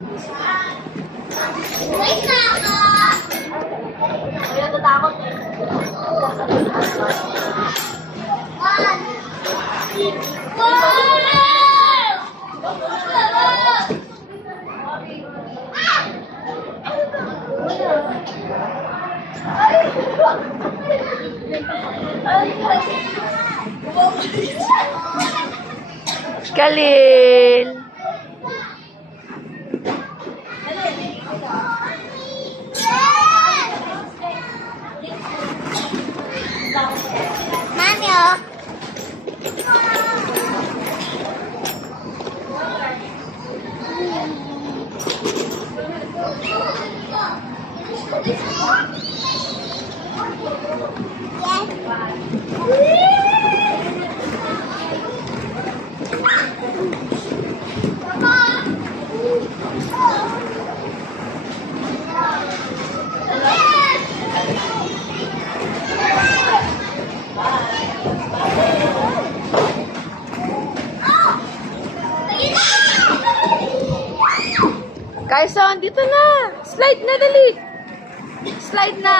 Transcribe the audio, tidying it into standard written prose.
Wait na ako! Ay, natatakot eh. Khalil. Mami, oh. Kyson, dito na. Slide na, dali. Slide na.